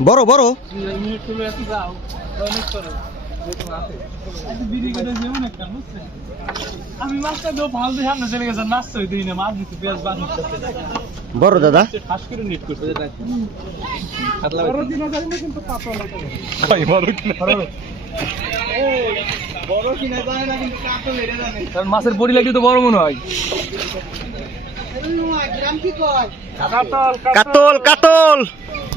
বড় বড়। আমি মাছটা দেবো ভালো দিয়ে সামনে চলে গেছেন মাছ তো মাছ দিতে পেঁয়াজ বাদ বড় দাদা। মাছের বড়ি লাগলে তো বড় মনে হয়। কাতল। কাতল কাতল।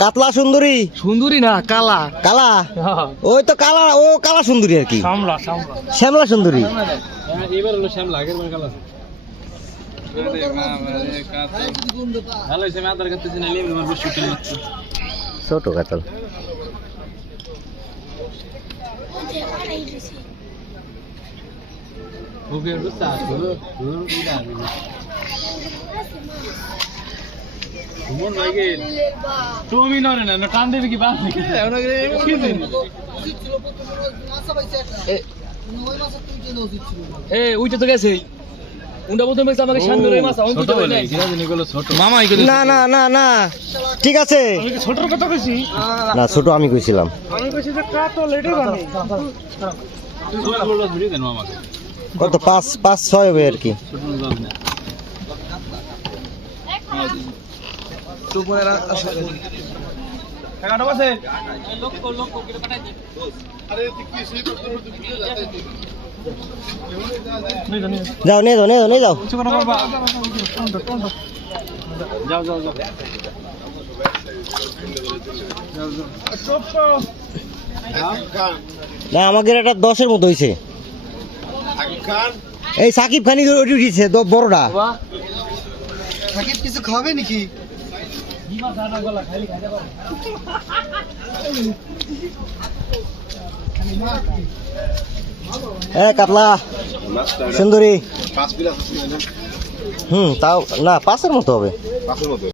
কাতলা সুন্দরী? সুন্দরী না কালা। কালা? ওই তো কালা ও কালা সুন্দরী আর কি। শ্যামলা সুন্দরী এবার হলো শ্যামলা আগের কালা ছোট কাতল। ওকে তুমি নরে না টান দেবে কি নাকি কি দিন এ ওইটা তো গেছে। না না না না। ঠিক আছে। আমি কি ছোটর কথা কইছি? না ছোট আমি কইছিলাম। কত পাঁচ পাঁচ ছয় হবে আর কি। ছোট যাবে না টাকাটা আছে লোক লোক করে পাঠাই দে যাও নিয়ে যাও নিয়ে যাও। নিয়ে যাও যাও যাও যাও। না আমাদের একটা দশের মতো হয়েছে এই সাকিব খানি উঠেছে দ- বড়টা। সাকিব কিছু খাবে নাকি? এ কাতলা সুন্দরী। হুম তাও না পাঁচের মতো হবে। পাঁচের মতো।